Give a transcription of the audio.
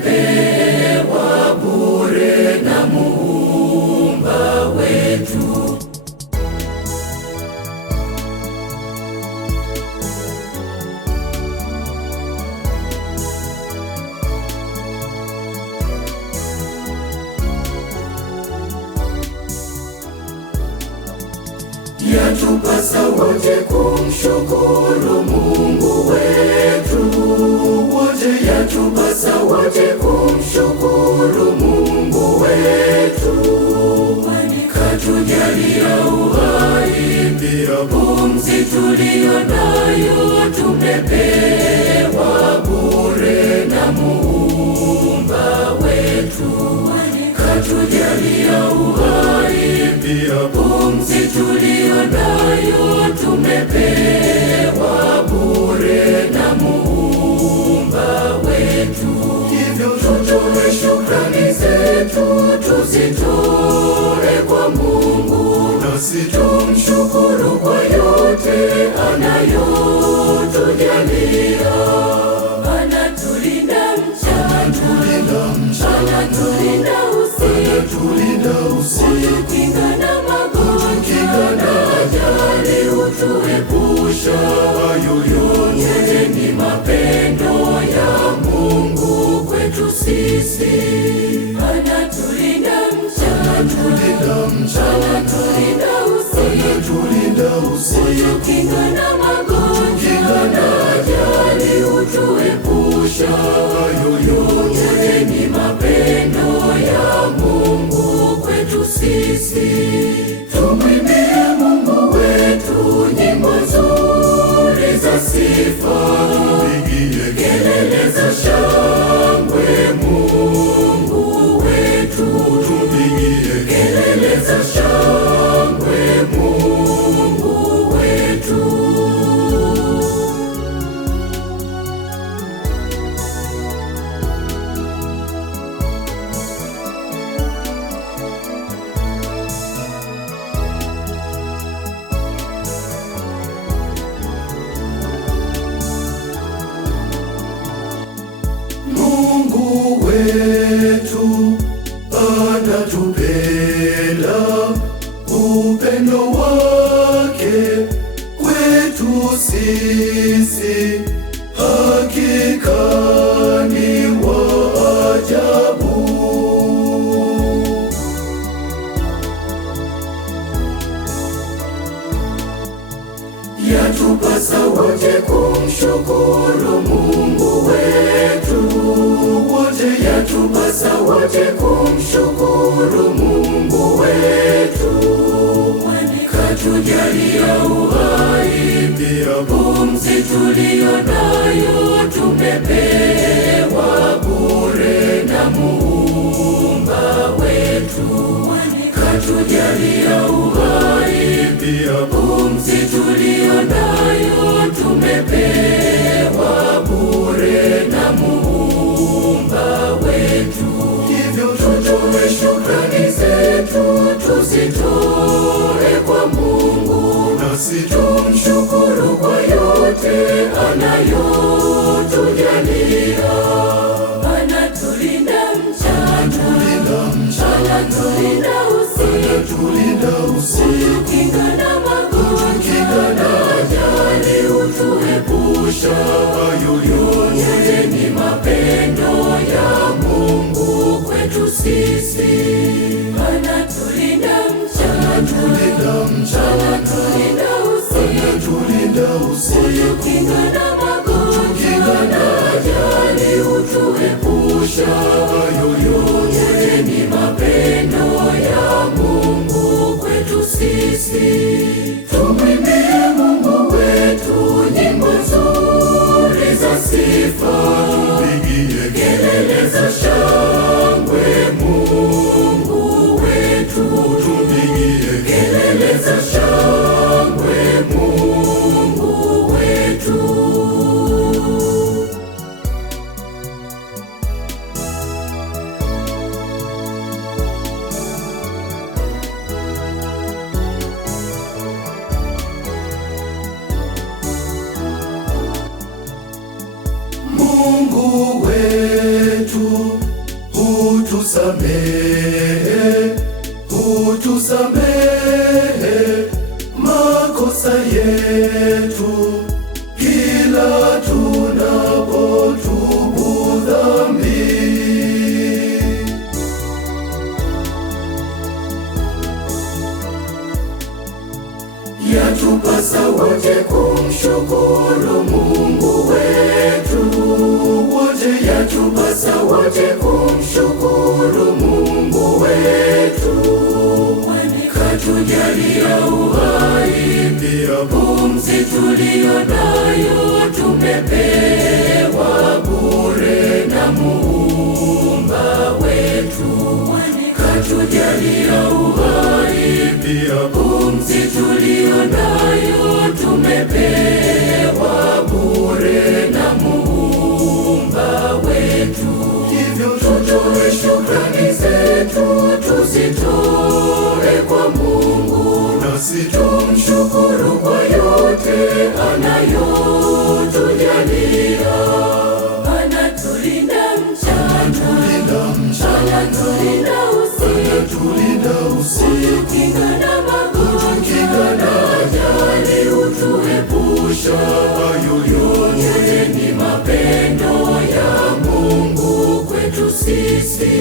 tumepewa bure na Muumba wetu. Yatupasa wote kumshukuru Mungu wetu, wote yatupasa wote kumshukuru Mungu wetu, kwani katujalia uhai, pia pumzi tuliyo nayo tumepewa bure na Muumba wetu, kwani katujalia uhai, pia pumzi tuliyo nayo tumepewa bure na Muumba wetu. Hivyo tutoe shukrani zetu, tuzitoe kwa Mungu, nasi tumshukuru kwa yote anayotujalia. Anatulinda mchana, anatulinda usiku, hutukinga na magonjwa na ajali, hutuepusha hayo yote. Ni mapendo ya Mungu kwetu sisi. Anatulinda mchana, anatulinda usiku, hutukinga na magonjwa na ajali, hutuepusha hayo yote. Ni mapendo ya Mungu kwetu sisi. Tumwimbie Mungu wetu nyimbo nzuri za sifa, tupigie kelele za shangwe Mungu wetu, tupigie kelele za shangwe Mungu wetu. Mungu wetu anatupenda, upendo wake kwetu sisi hakika ni wa ajabu. Yatupasa wote kumshukuru Mungu wetu, wote yatupasa wote kumshukuru Mungu wetu, kwani katujalia uhai, pia pumzi tuliyo nayo tumepewa bure na Muumba wetu, kwani katujalia uhai, pia pumzi tuliyo nayo tumepewa bure na Muumba wetu. Hivyo tutoe shukrani zetu, tuzitoe kwa Mungu, nasi tumshukuru kwa yote anayotujalia. Anatulinda mchana, anatulinda usiku, hutukinga na magonjwa na ajali, hutuepusha hayo yote. Ni mapendo ya Mungu kwetu sisi. Anatulinda mchana, anatulinda usiku, hutukinga na magonjwa na ajali, hutuepusha hayo yote. Ni mapendo ya Mungu kwetu sisi. Tumwimbie Mungu wetu nyimbo nzuri za sifa, tupigie kelele wote kumshukuru Mungu wetu. Wote yatupasa wote kumshukuru Mungu wetu. Katujalia uhai, pia pumzi tuliyo nayo tumepewa bure na Muumba wetu. Katujalia uhai, pia pumzi tuliyo nayo tumepewa bure na Muumba wetu. Hivyo tutoe shukrani zetu, tuzitoe kwa Mungu, nasi tumshukuru kwa yote anayotujalia. Anatulinda mchana, anatulinda usiku, kutukinga na magonjwa na ajali, hutuepusha hayo yote. Ni mapendo ya Mungu kwetu sisi.